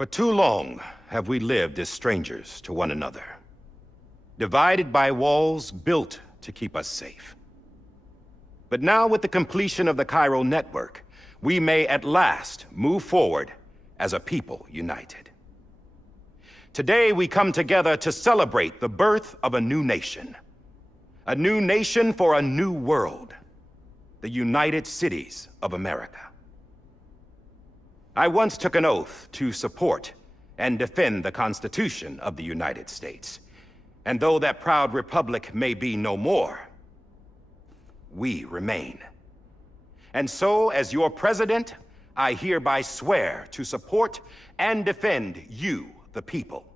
For too long have we lived as strangers to one another, divided by walls built to keep us safe. But now, with the completion of the chiral network, we may at last move forward as a people united. Today we come together to celebrate the birth of a new nation. A new nation for a new world. The United Cities of America. I once took an oath to support and defend the Constitution of the United States. And though that proud republic may be no more, we remain. And so, as your president, I hereby swear to support and defend you, the people.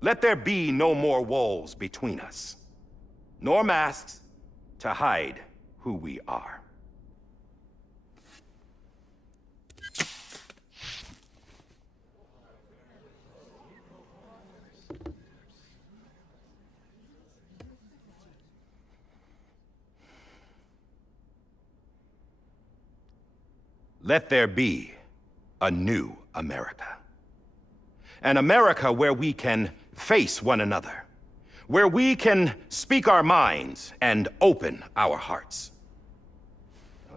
Let there be no more walls between us, nor masks to hide who we are. Let there be a new America. An America where we can face one another, where we can speak our minds and open our hearts.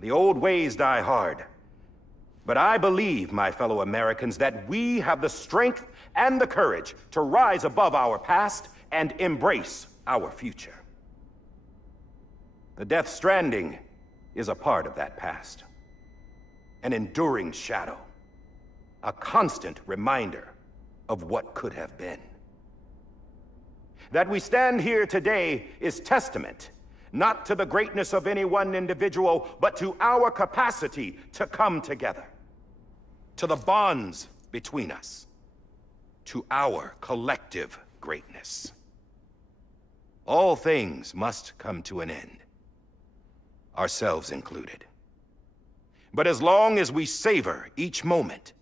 The old ways die hard, but I believe, my fellow Americans, that we have the strength and the courage to rise above our past and embrace our future. The Death Stranding is a part of that past. An enduring shadow, a constant reminder of what could have been. That we stand here today is testament, not to the greatness of any one individual, but to our capacity to come together, to the bonds between us, to our collective greatness. All things must come to an end, ourselves included. But as long as we savor each moment,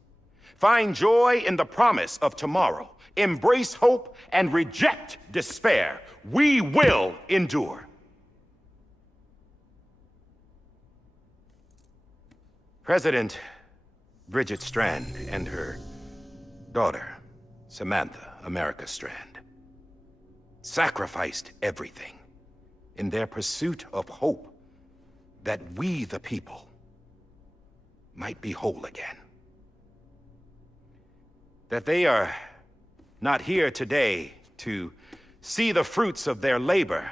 find joy in the promise of tomorrow, embrace hope, and reject despair, we will endure. President Bridget Strand and her daughter, Samantha America Strand, sacrificed everything in their pursuit of hope that we, the people, might be whole again. That they are not here today to see the fruits of their labor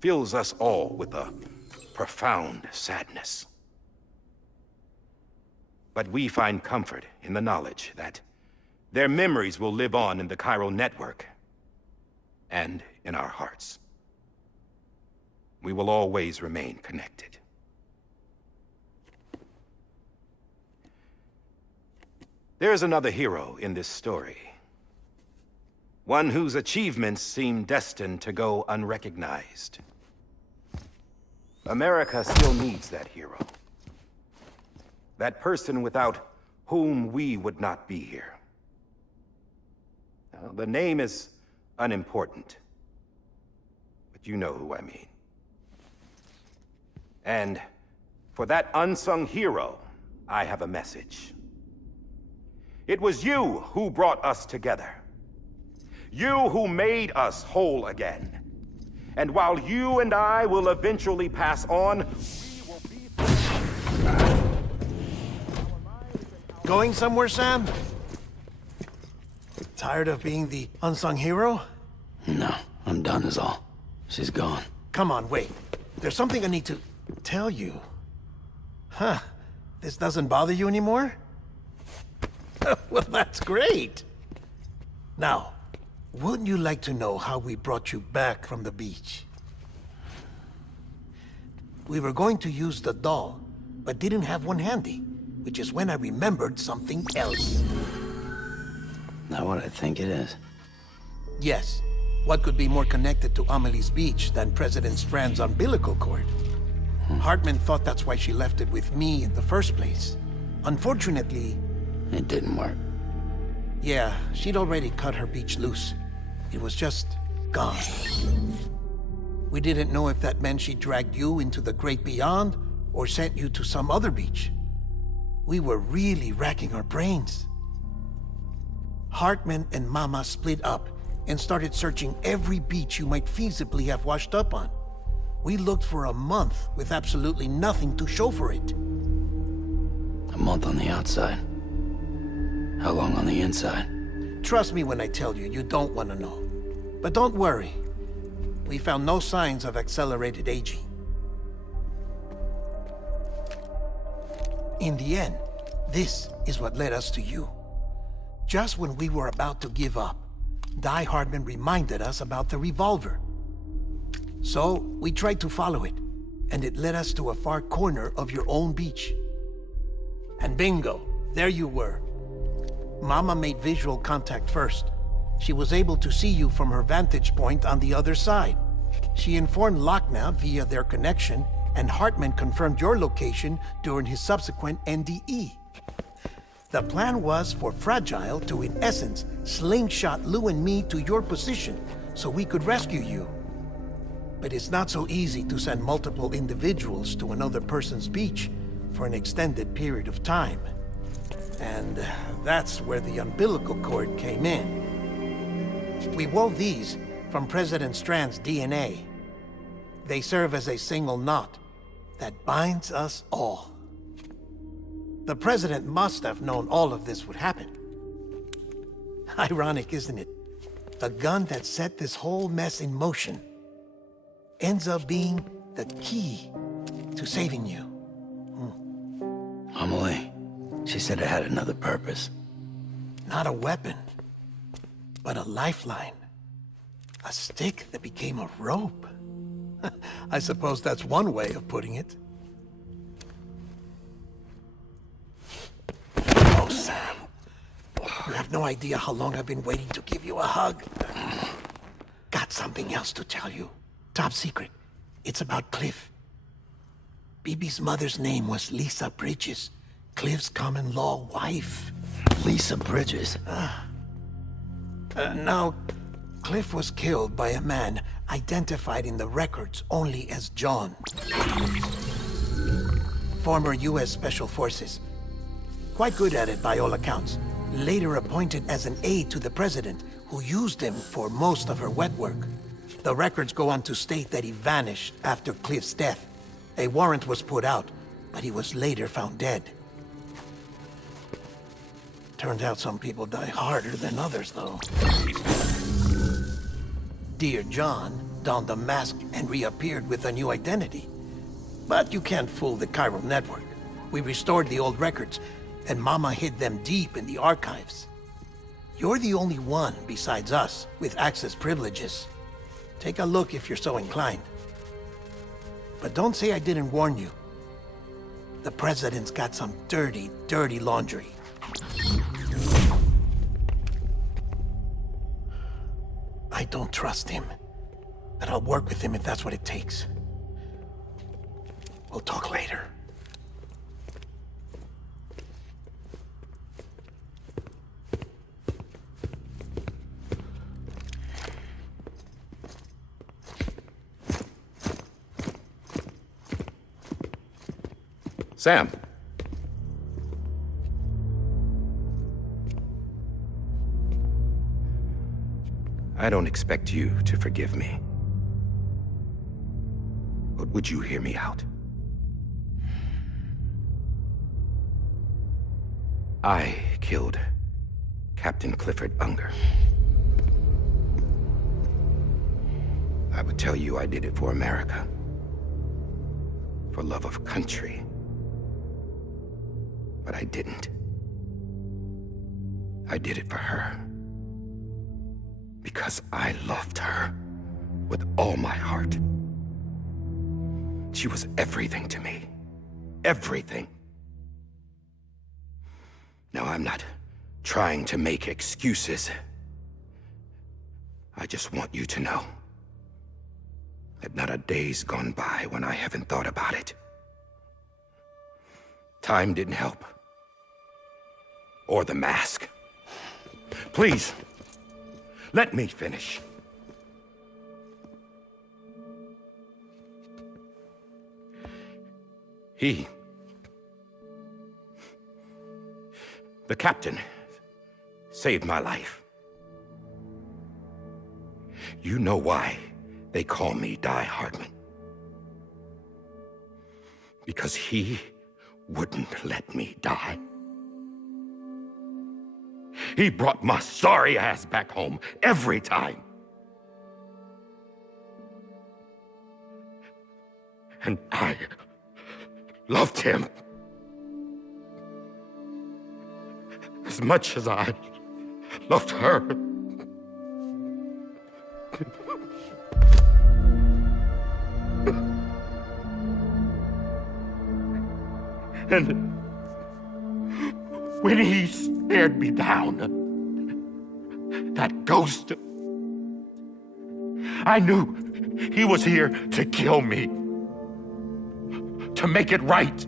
fills us all with a profound sadness. But we find comfort in the knowledge that their memories will live on in the chiral network and in our hearts. We will always remain connected. There is another hero in this story. One whose achievements seem destined to go unrecognized. America still needs that hero. That person without whom we would not be here. Now, the name is unimportant, but you know who I mean. And for that unsung hero, I have a message. It was you who brought us together. You who made us whole again. And while you and I will eventually pass on, we will be... Going somewhere, Sam? Tired of being the unsung hero? No, I'm done is all. She's gone. Come on, wait. There's something I need to tell you. Huh. This doesn't bother you anymore? Well, that's great. Now, wouldn't you like to know how we brought you back from the beach? We were going to use the doll, but didn't have one handy, which is when I remembered something else. Not what I think it is. Yes. What could be more connected to Amelie's beach than President Strand's umbilical cord? Hartman thought that's why she left it with me in the first place. Unfortunately... It didn't work. Yeah, she'd already cut her beach loose. It was just gone. We didn't know if that meant she dragged you into the great beyond, or sent you to some other beach. We were really racking our brains. Hartman and Mama split up and started searching every beach you might feasibly have washed up on. We looked for a month with absolutely nothing to show for it. A month on the outside. How long on the inside? Trust me when I tell you, you don't want to know. But don't worry. We found no signs of accelerated aging. In the end, this is what led us to you. Just when we were about to give up, Die Hardman reminded us about the revolver. So, we tried to follow it, and it led us to a far corner of your own beach. And bingo, there you were. Mama made visual contact first. She was able to see you from her vantage point on the other side. She informed Lochna via their connection, and Hartman confirmed your location during his subsequent NDE. The plan was for Fragile to, in essence, slingshot Lou and me to your position so we could rescue you. But it's not so easy to send multiple individuals to another person's beach for an extended period of time. And that's where the umbilical cord came in. We wove these from President Strand's DNA. They serve as a single knot that binds us all. The President must have known all of this would happen. Ironic, isn't it? The gun that set this whole mess in motion ends up being the key to saving you. Amelie, she said it had another purpose. Not a weapon, but a lifeline. A stick that became a rope. I suppose that's one way of putting it. Oh, Sam. You have no idea how long I've been waiting to give you a hug. Got something else to tell you. Top secret. It's about Cliff. Bibi's mother's name was Lisa Bridges, Cliff's common-law wife. Lisa Bridges? Now, Cliff was killed by a man identified in the records only as John. Former U.S. Special Forces. Quite good at it by all accounts. Later appointed as an aide to the president, who used him for most of her wet work. The records go on to state that he vanished after Cliff's death. A warrant was put out, but he was later found dead. Turned out some people die harder than others, though. Dear John donned a mask and reappeared with a new identity. But you can't fool the chiral network. We restored the old records, and Mama hid them deep in the archives. You're the only one, besides us, with access privileges. Take a look if you're so inclined. But don't say I didn't warn you. The President's got some dirty, dirty laundry. I don't trust him, but I'll work with him if that's what it takes. We'll talk later. Sam. I don't expect you to forgive me. But would you hear me out? I killed Captain Clifford Unger. I would tell you I did it for America. For love of country. But I didn't. I did it for her. Because I loved her with all my heart. She was everything to me. Everything. Now, I'm not trying to make excuses. I just want you to know that not a day's gone by when I haven't thought about it. Time didn't help. Or the mask. Please, let me finish. The captain saved my life. You know why they call me Die Hardman. Because he wouldn't let me die. He brought my sorry ass back home every time. And I loved him as much as I loved her. And when he stared me down, that ghost, I knew he was here to kill me, to make it right.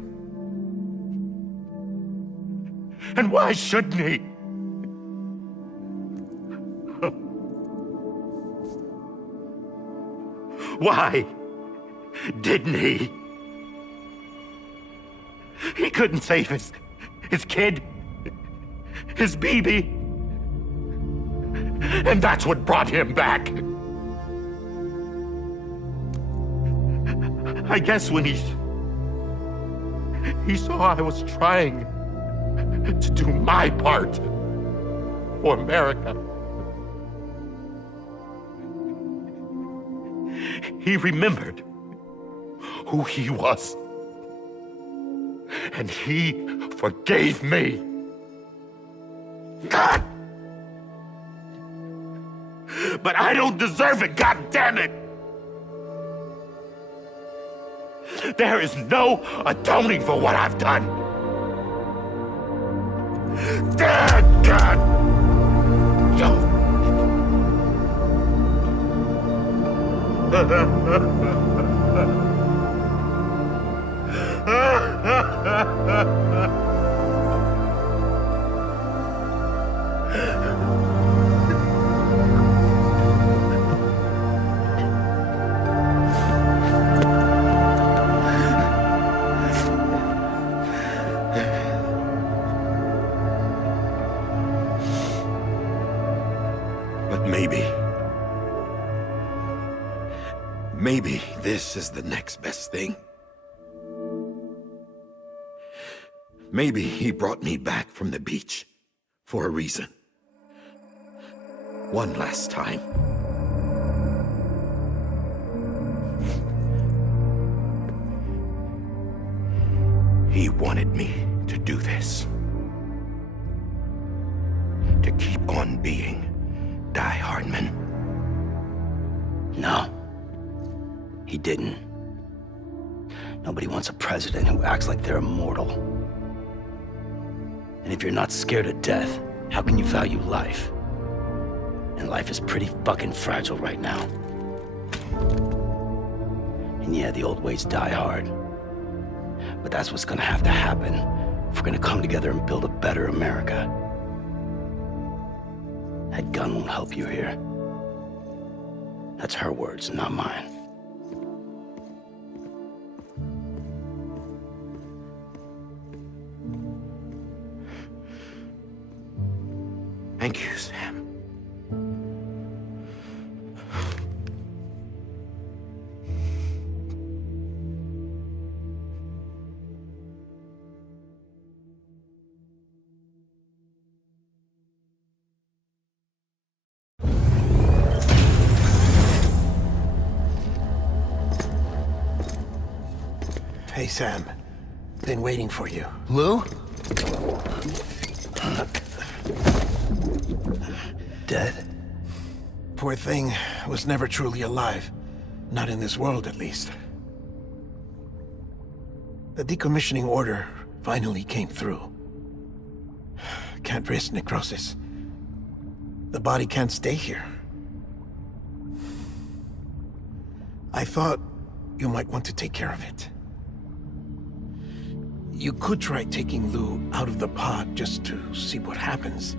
And why shouldn't he? Why didn't he? He couldn't save his kid, his baby. And that's what brought him back. I guess when he saw I was trying to do my part for America, he remembered who he was. And he forgave me. God! But I don't deserve it, God damn it! There is no atoning for what I've done. Dad, God! But maybe this is the next best thing. Maybe he brought me back from the beach for a reason. One last time. He wanted me to do this. To keep on being Die Hardman. No, he didn't. Nobody wants a president who acts like they're immortal. And if you're not scared of death, how can you value life? And life is pretty fucking fragile right now. And yeah, the old ways die hard. But that's what's gonna have to happen if we're gonna come together and build a better America. That gun won't help you here. That's her words, not mine. Thank you, Sam. Hey, Sam. Been waiting for you. Lou? Dead? Poor thing was never truly alive. Not in this world, at least. The decommissioning order finally came through. Can't risk necrosis. The body can't stay here. I thought you might want to take care of it. You could try taking Lou out of the pod just to see what happens.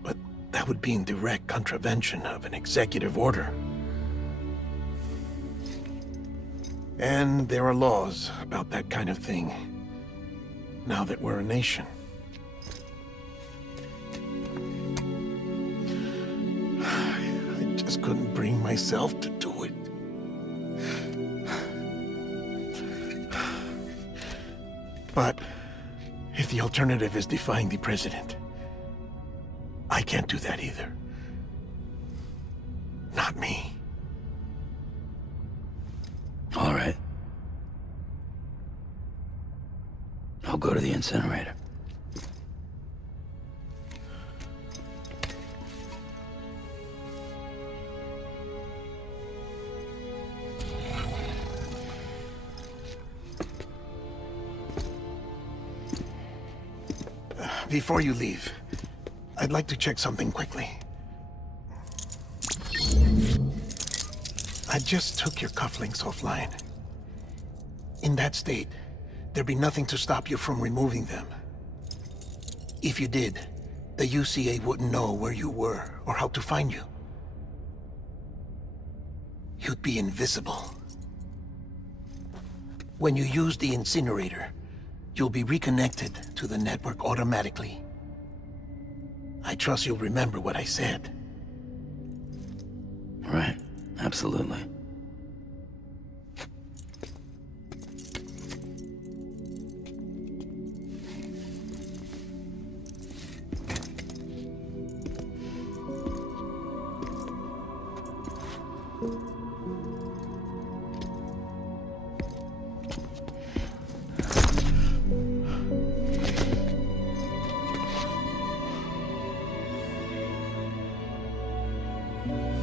But that would be in direct contravention of an executive order. And there are laws about that kind of thing, now that we're a nation. I just couldn't bring myself to do it. But if the alternative is defying the president, I can't do that either. Not me. All right. I'll go to the incinerator. Before you leave, I'd like to check something quickly. I just took your cufflinks offline. In that state, there'd be nothing to stop you from removing them. If you did, the UCA wouldn't know where you were or how to find you. You'd be invisible. When you use the incinerator, you'll be reconnected to the network automatically. I trust you'll remember what I said. Right. Absolutely.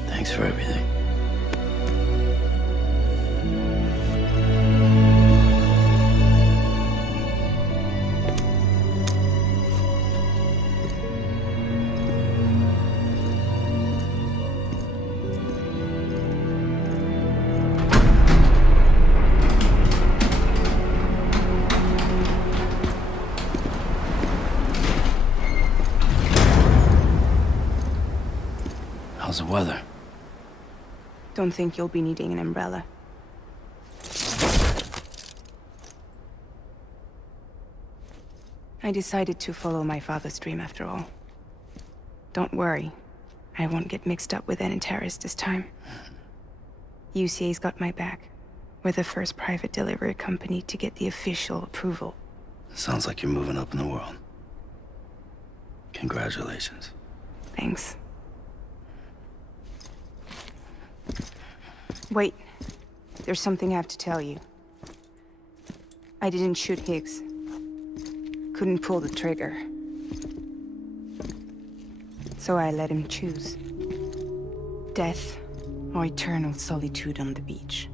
Thanks for everything. How's the weather? Don't think you'll be needing an umbrella. I decided to follow my father's dream after all. Don't worry, I won't get mixed up with any terrorists this time. UCA's got my back. We're the first private delivery company to get the official approval. Sounds like you're moving up in the world. Congratulations. Thanks. Wait. There's something I have to tell you. I didn't shoot Higgs. Couldn't pull the trigger. So I let him choose. Death or eternal solitude on the beach.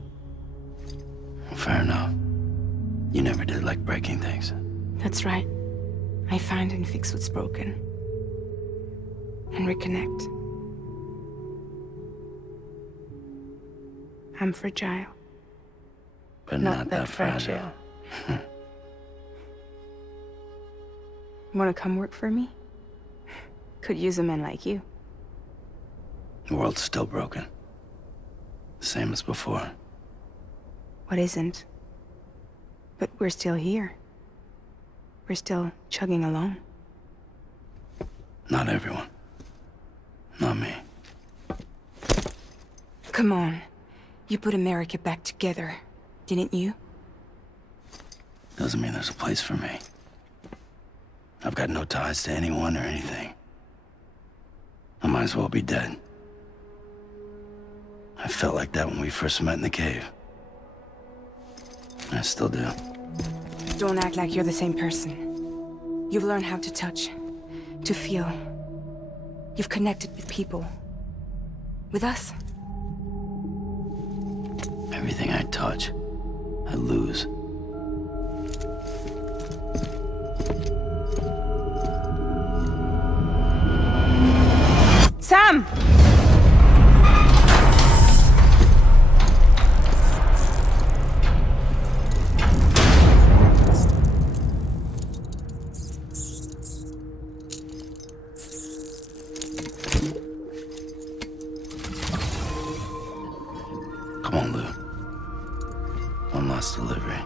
Fair enough. You never did like breaking things. That's right. I find and fix what's broken. And reconnect. I'm fragile. But not that fragile. Wanna come work for me? Could use a man like you. The world's still broken. Same as before. What isn't? But we're still here. We're still chugging along. Not everyone. Not me. Come on. You put America back together, didn't you? Doesn't mean there's a place for me. I've got no ties to anyone or anything. I might as well be dead. I felt like that when we first met in the cave. I still do. Don't act like you're the same person. You've learned how to touch, to feel. You've connected with people. With us. Everything I touch, I lose. Sam! Come on, Lou. One last delivery.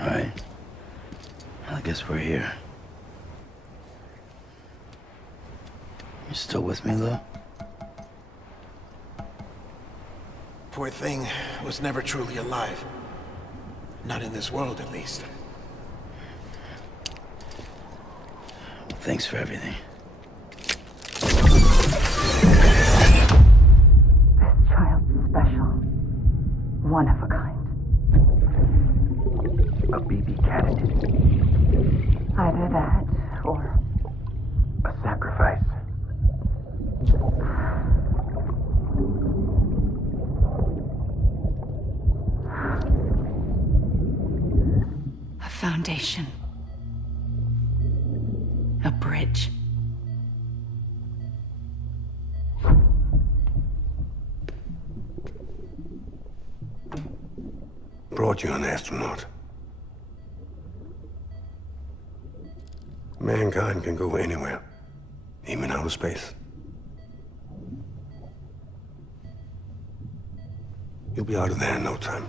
Alright. I guess we're here. You still with me, Lou? Poor thing was never truly alive. Not in this world, at least. Thanks for everything. This child's special. One of a kind. A BB candidate. Either that, or A sacrifice. a foundation. A bridge. Brought you an astronaut. Mankind can go anywhere, even outer space. You'll be out of there in no time.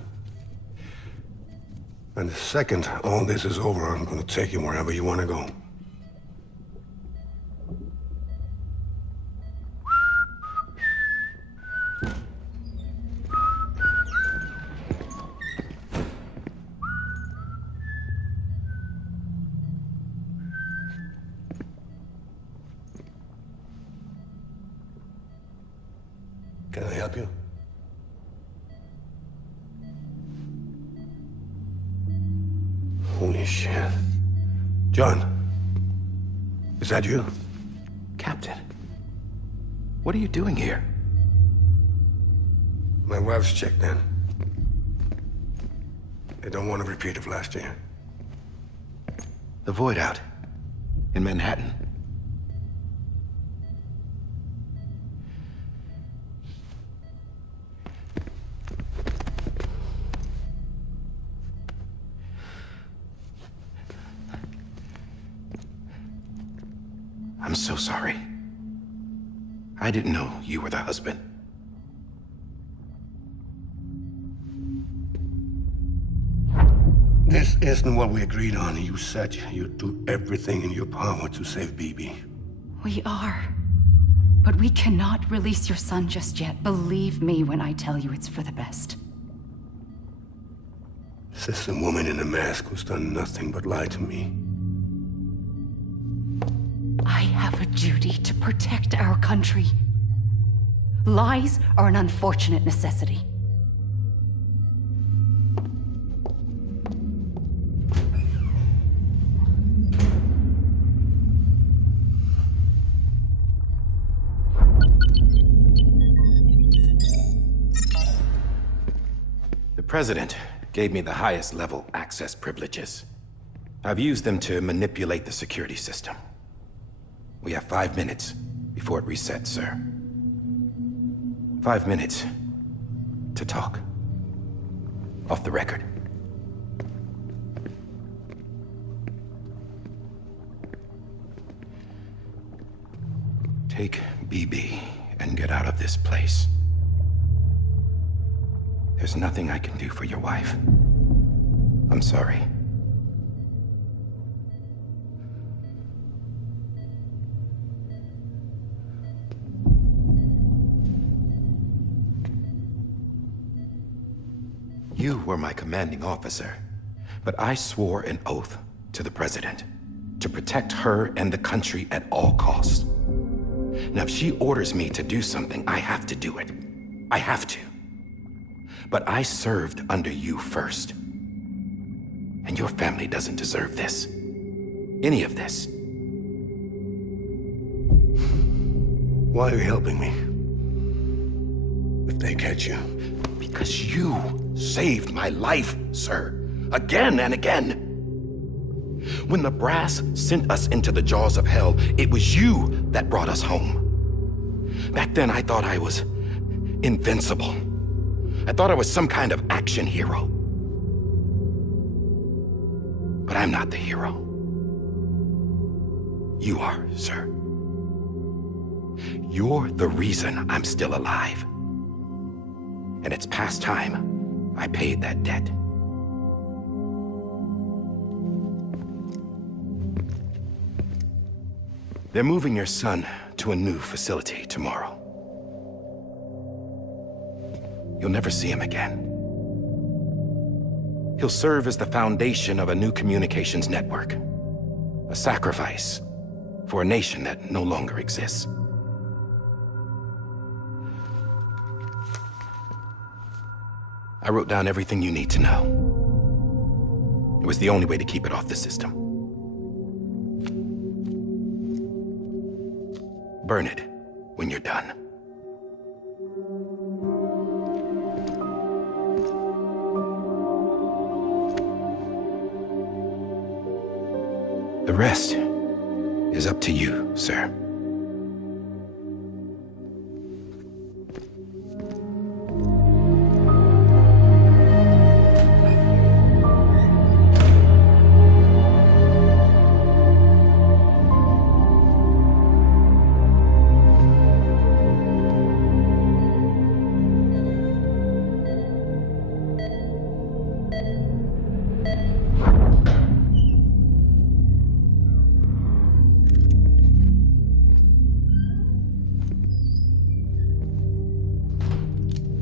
And the second all this is over, I'm gonna take you wherever you wanna go. Can I help you? Holy shit. John, is that you? Captain, what are you doing here? My wife's checked in. They don't want a repeat of last year. The void out in Manhattan. I'm so sorry. I didn't know you were the husband. This isn't what we agreed on. You said you'd do everything in your power to save BB. We are. But we cannot release your son just yet. Believe me when I tell you it's for the best. This is a woman in a mask who's done nothing but lie to me. I have a duty to protect our country. Lies are an unfortunate necessity. The President gave me the highest level access privileges. I've used them to manipulate the security system. We have 5 minutes before it resets, sir. 5 minutes to talk. Off the record. Take BB and get out of this place. There's nothing I can do for your wife. I'm sorry. You were my commanding officer, but I swore an oath to the President to protect her and the country at all costs. Now, if she orders me to do something, I have to do it. I have to. But I served under you first. And your family doesn't deserve this. Any of this. Why are you helping me? If they catch you. Because you saved my life, sir. Again and again. When the brass sent us into the jaws of hell, it was you that brought us home. Back then, I thought I was invincible. I thought I was some kind of action hero. But I'm not the hero. You are, sir. You're the reason I'm still alive. And it's past time I paid that debt. They're moving your son to a new facility tomorrow. You'll never see him again. He'll serve as the foundation of a new communications network. A sacrifice for a nation that no longer exists. I wrote down everything you need to know. It was the only way to keep it off the system. Burn it when you're done. The rest is up to you, sir.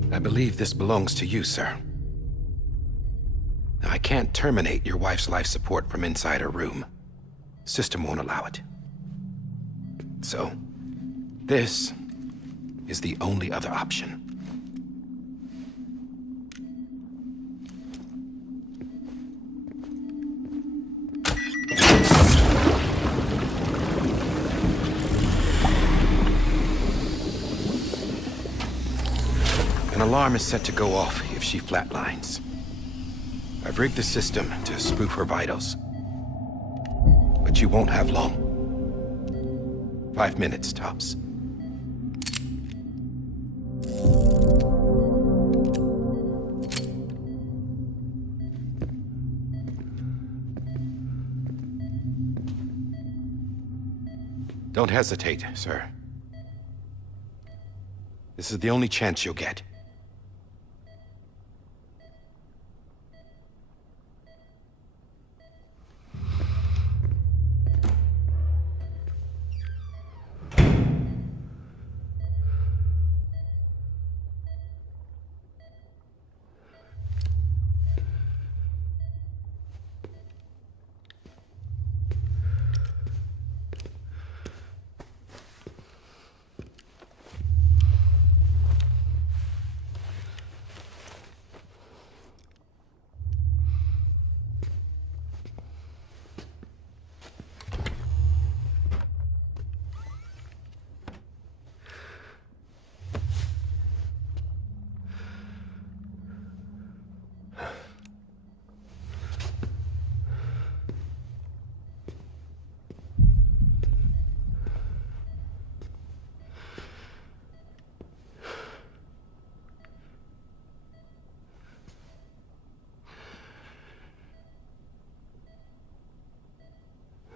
I believe this belongs to you, sir. Now, I can't terminate your wife's life support from inside her room. System won't allow it. So, this is the only other option. An alarm is set to go off if she flatlines. I've rigged the system to spoof her vitals. But you won't have long. 5 minutes, tops. Don't hesitate, sir. This is the only chance you'll get.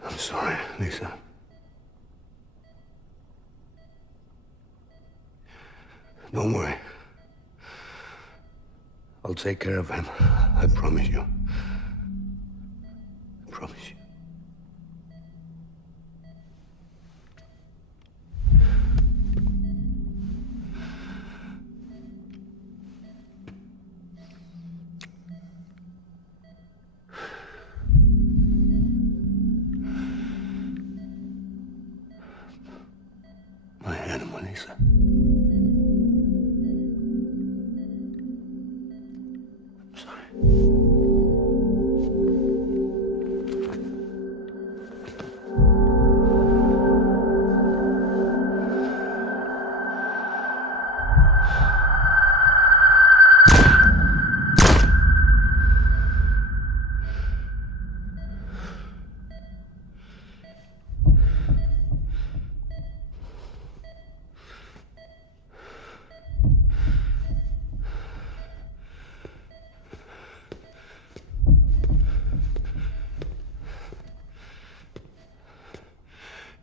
I'm sorry, Lisa. Don't worry. I'll take care of him. I promise you. I promise you. My hand, Melissa. I'm sorry.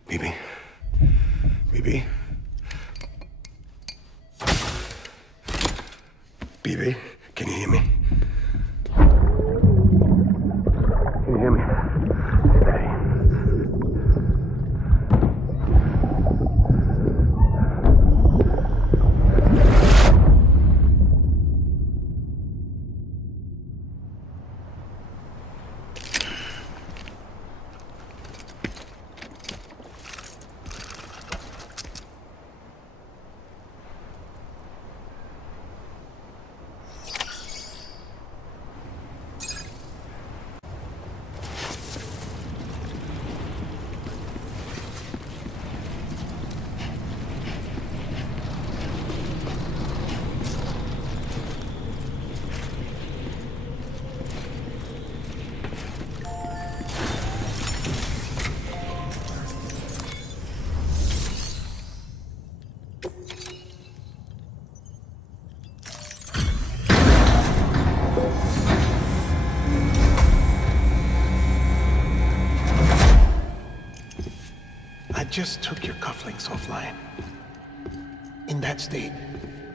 Bibi? Bibi? Bibi, can you hear me? Can you hear me? Steady. I just took your cufflinks offline. In that state,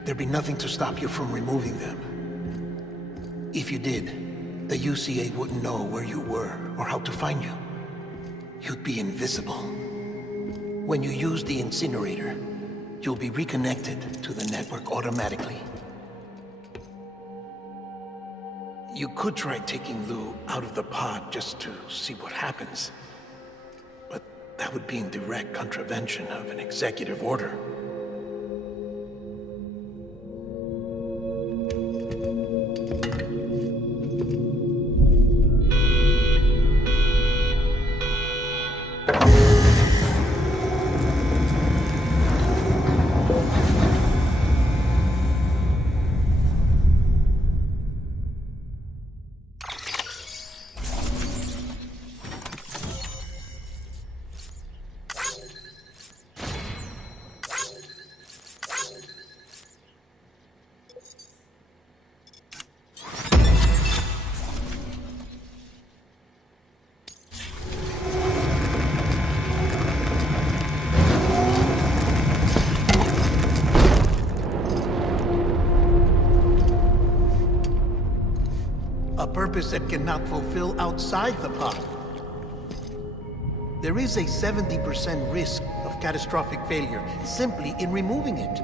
there'd be nothing to stop you from removing them. If you did, the UCA wouldn't know where you were or how to find you. You'd be invisible. When you use the incinerator, you'll be reconnected to the network automatically. You could try taking Lou out of the pod just to see what happens. But that would be in direct contravention of an executive order. A purpose that cannot fulfill outside the pod. There is a 70% risk of catastrophic failure simply in removing it.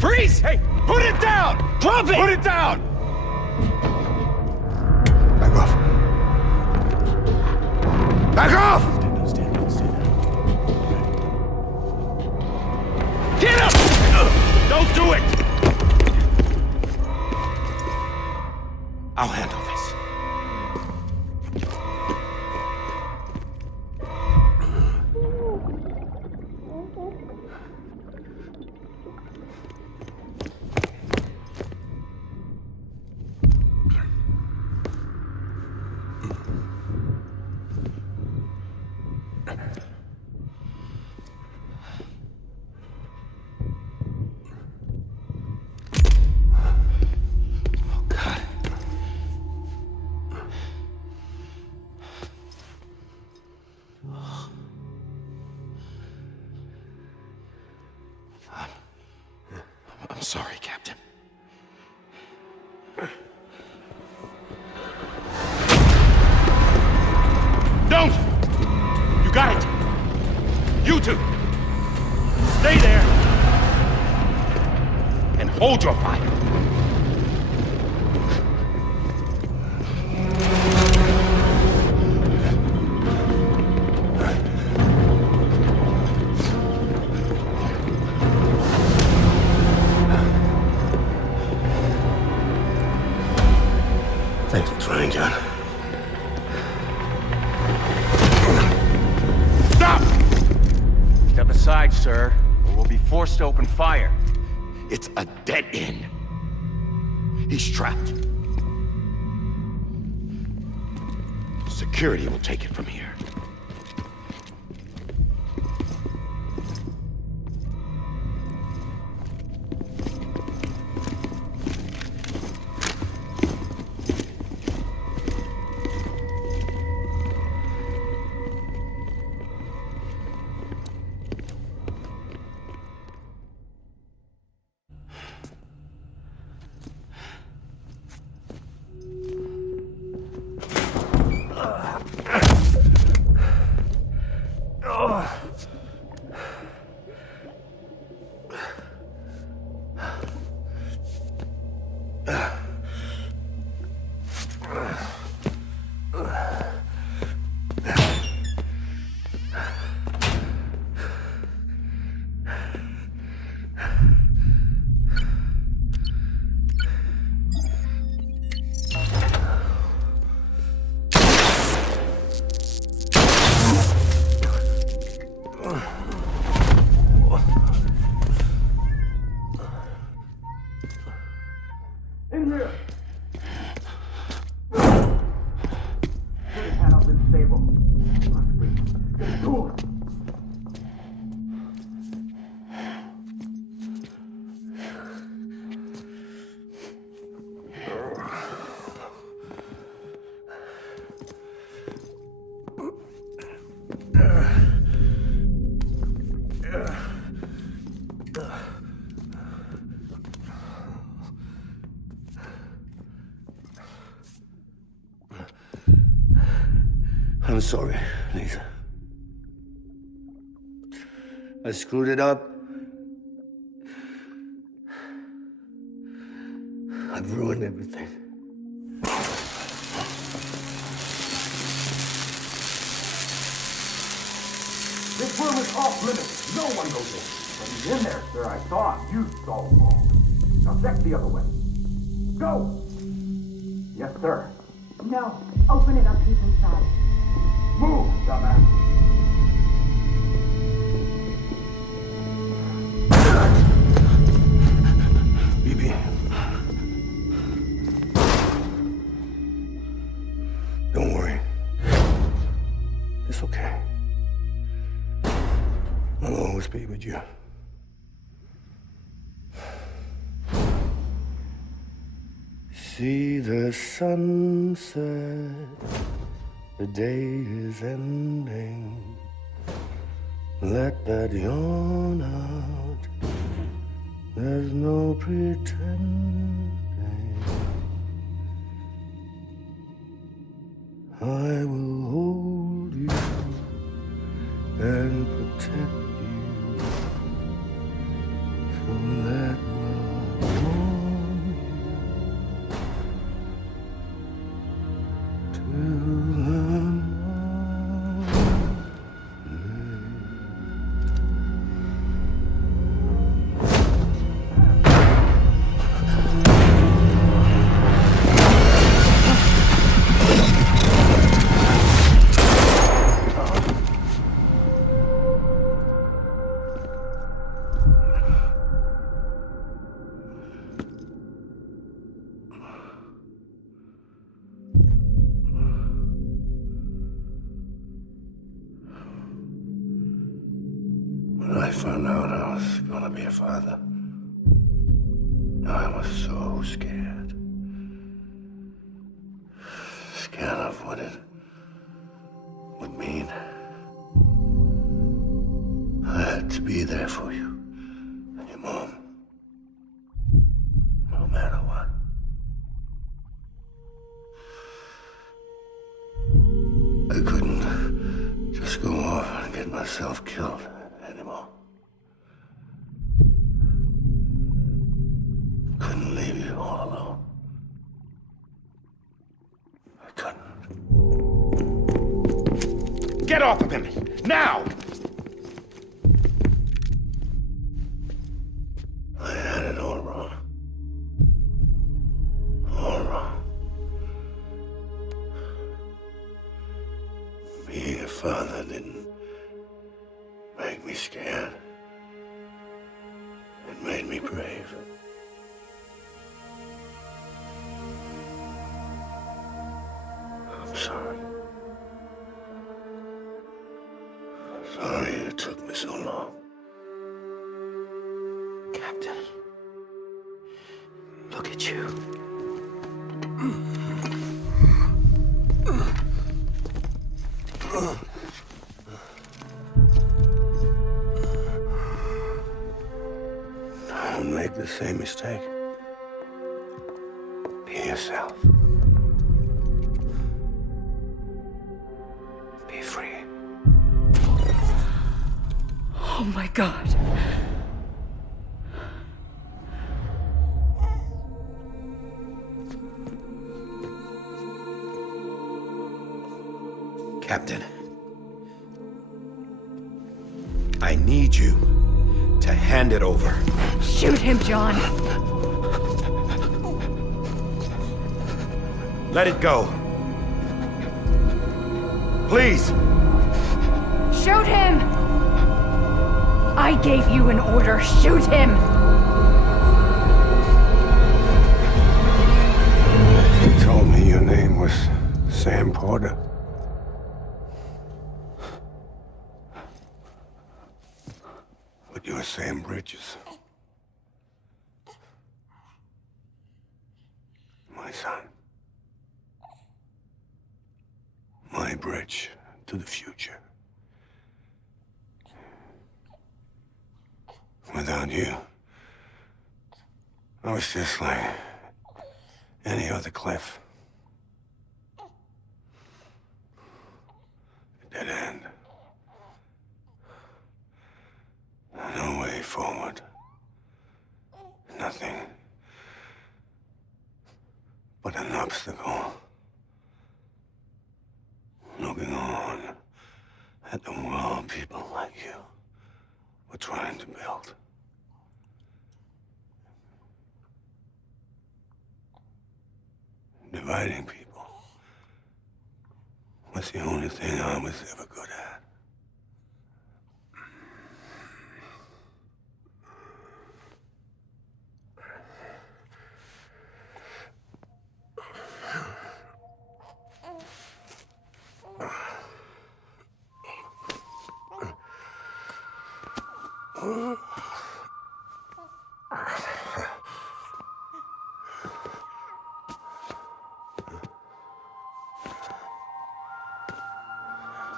Freeze! Hey, put it down! Drop it! Put it down! Back off. Back off! Get up! Don't do it! I'll handle this. I'm sorry, Captain. Don't! You got it! You two! Stay there! And hold your fire! Thanks for trying, John. Stop! Step aside, sir, or we'll be forced to open fire. It's a dead end. He's trapped. Security will take it from here. I'm sorry, Lisa. I screwed it up. I've ruined everything. This room is off limits. No one goes in. But he's in there, sir. I saw him. You saw him all. Now check the other way. Go! Yes, sir. No. Open it up. He's inside. Move, dumbass. Bibi. Don't worry. It's okay. I'll always be with you. See the sunset. The day is ending. Let that yawn out. There's no pretending. I will hold you and protect you. So let love warm you till the When I found out I was gonna be a father, I was so scared. Scared of what it would mean. I had to be there for you and your mom, no matter what. I couldn't just go off and get myself killed anymore. Couldn't leave you all alone. I couldn't. Get off of him! Now! I had it all wrong. All wrong. Being a father didn't make me scared. It made me brave. I'm sorry. Sorry it took me so long. Captain, look at you. Don't make the same mistake. Be yourself. Be free. Oh my God. Captain, I need you to hand it over. Shoot him, John! Let it go. Please! Shoot him! I gave you an order. Shoot him! You told me your name was Sam Porter. But you're Sam Bridges. My son. My bridge to the future. Without you, I was just like any other cliff. A dead end. No way forward. Nothing but an obstacle. Looking on at the world people like you were trying to build. Dividing people was the only thing I was ever good at.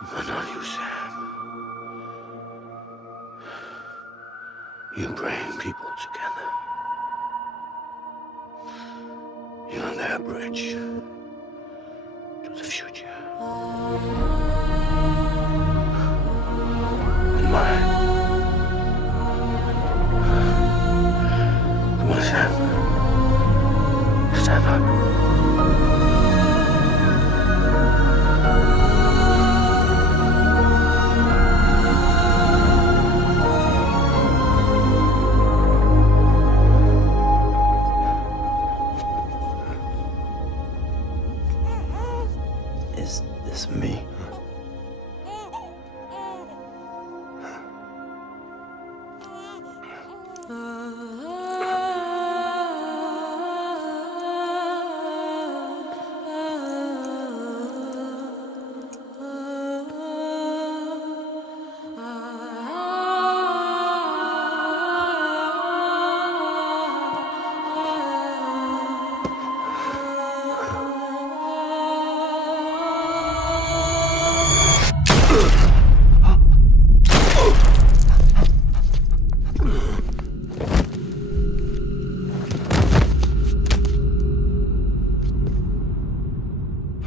But not you, Sam. You bring people together. You're their bridge to the future. And mine. Come on, Sam. Stand up. Is this me?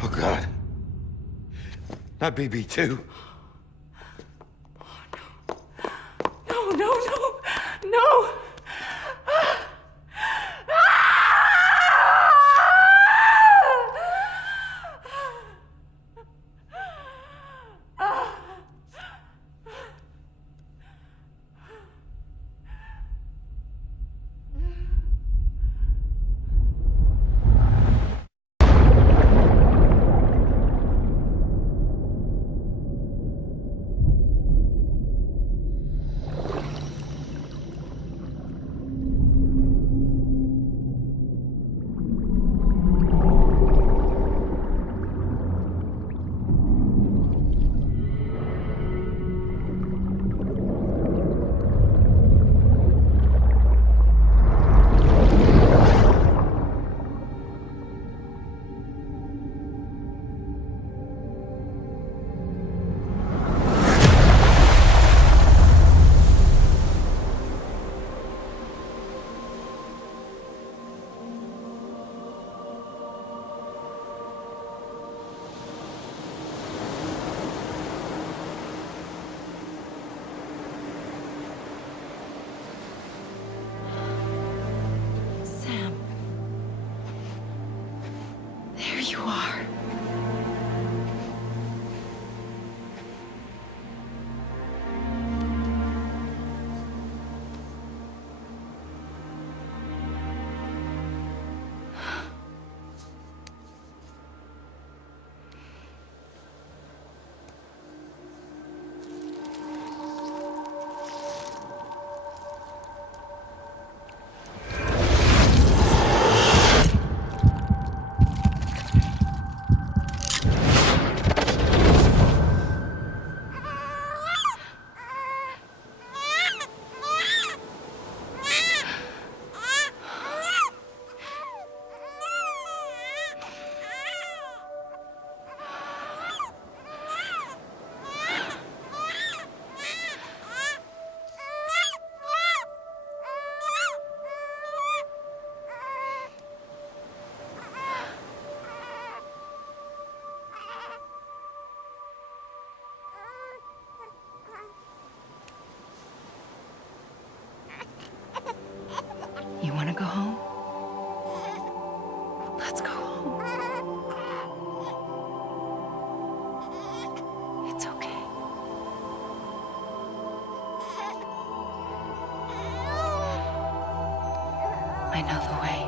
Oh, God. Not BB2. No, no, no! No! Sam. There you are. away.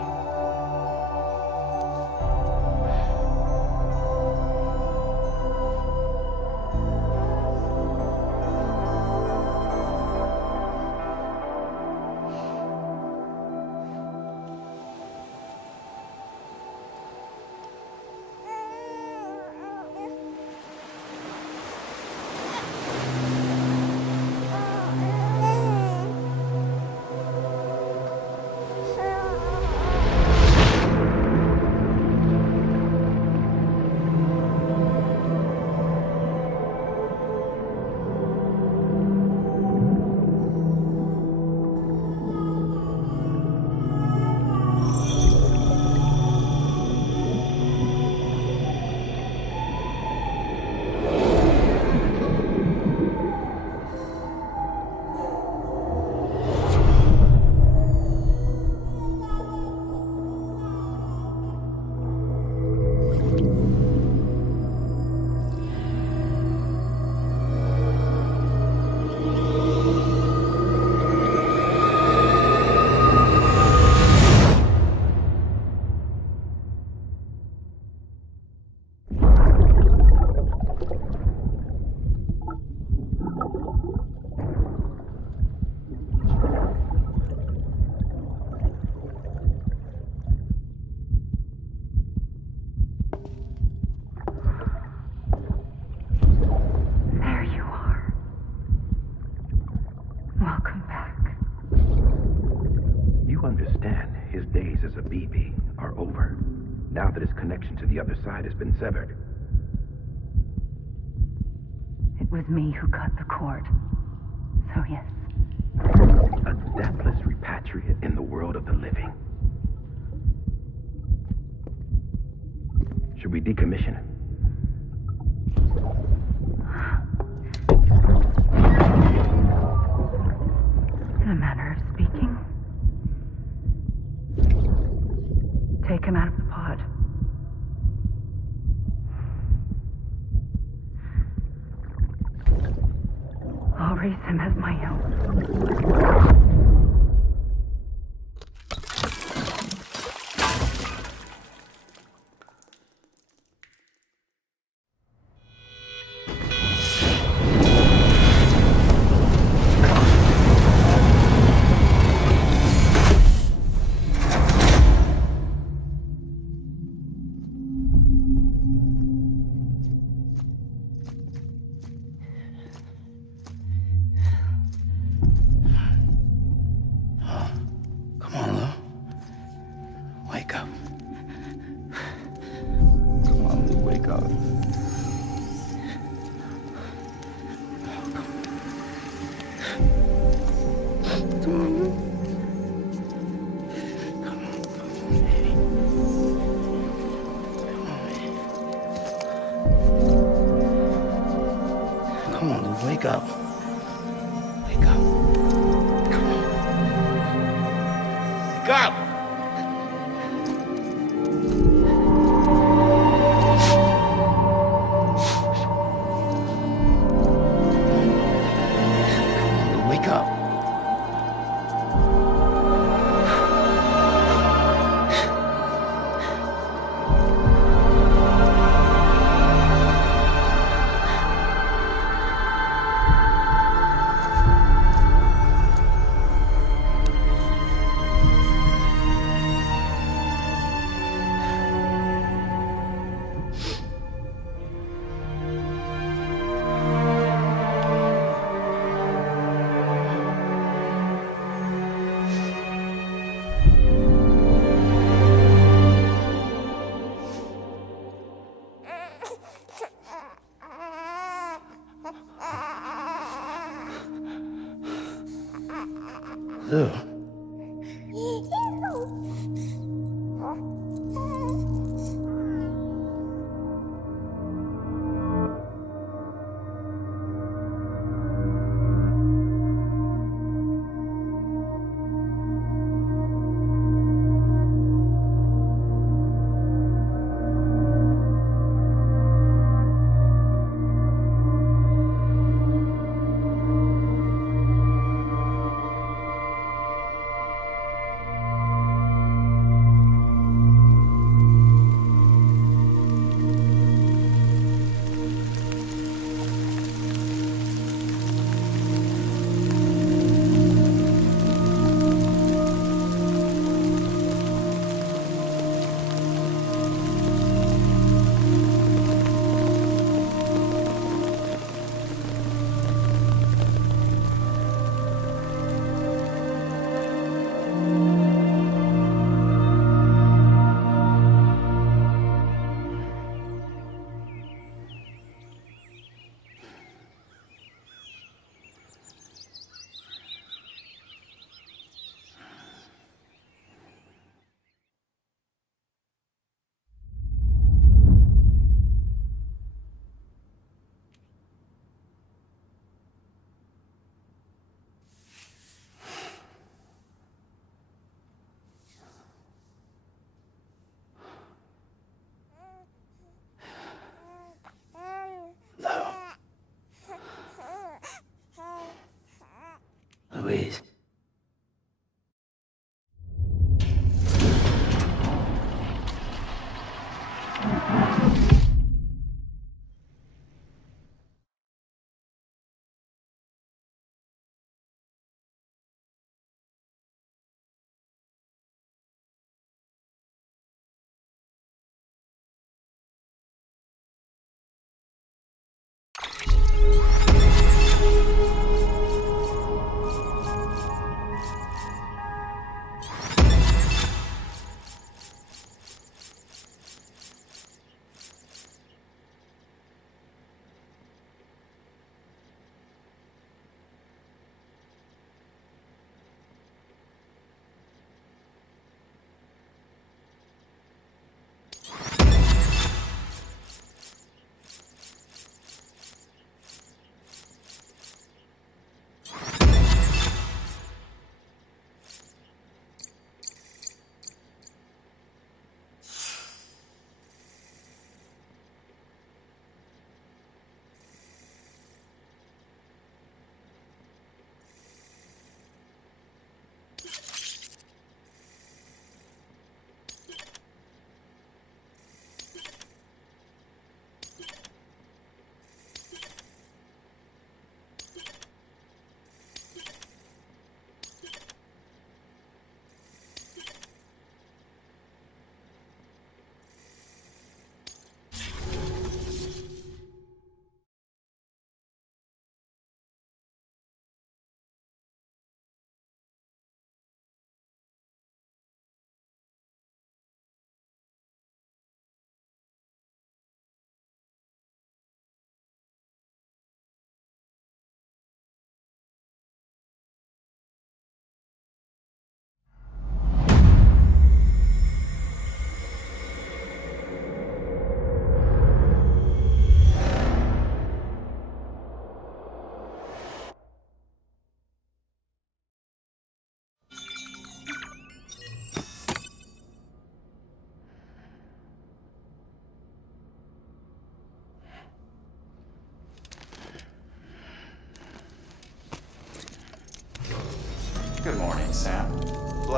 There you are. Welcome back. You understand his days as a BB are over, now that his connection to the other side has been severed. It was me who cut the cord. So yes. A deathless repatriate in the world of the living. Should we decommission him? In a manner of speaking. Take him out of the pod. I'll raise him as my own. Come on, Lou. Wake up. Come on, Lou, wake up. Come on, Lou. Come on, baby. Come on, Lou, wake up. Wake up. Come on. Wake up! Wake up.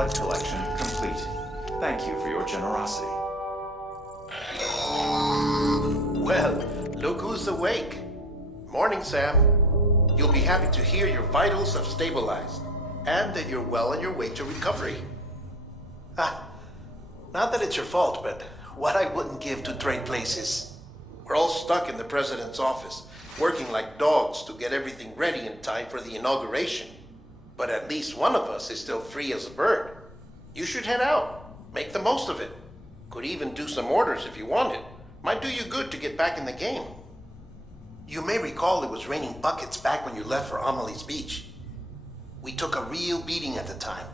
blood collection complete. Thank you for your generosity. Well, look who's awake. Morning, Sam. You'll be happy to hear your vitals have stabilized, and that you're well on your way to recovery. Not that it's your fault, but what I wouldn't give to trade places. We're all stuck in the president's office, working like dogs to get everything ready in time for the inauguration. But at least one of us is still free as a bird. You should head out. Make the most of it. Could even do some orders if you wanted. Might do you good to get back in the game. You may recall it was raining buckets back when you left for Amelie's Beach. We took a real beating at the time,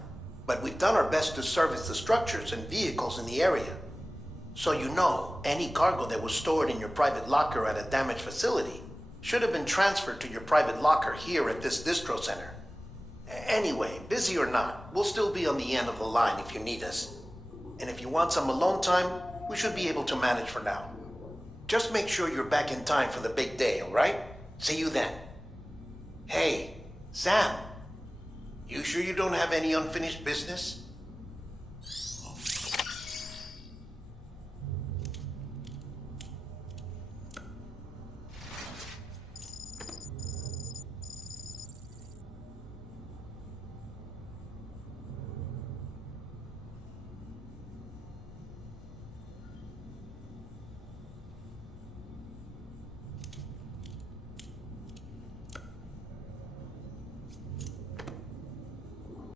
but we've done our best to service the structures and vehicles in the area. So you know, any cargo that was stored in your private locker at a damaged facility should have been transferred to your private locker here at this distro center. Anyway, busy or not, we'll still be on the end of the line if you need us. And if you want some alone time, we should be able to manage for now. Just make sure you're back in time for the big day, all right? See you then. Hey, Sam. You sure you don't have any unfinished business?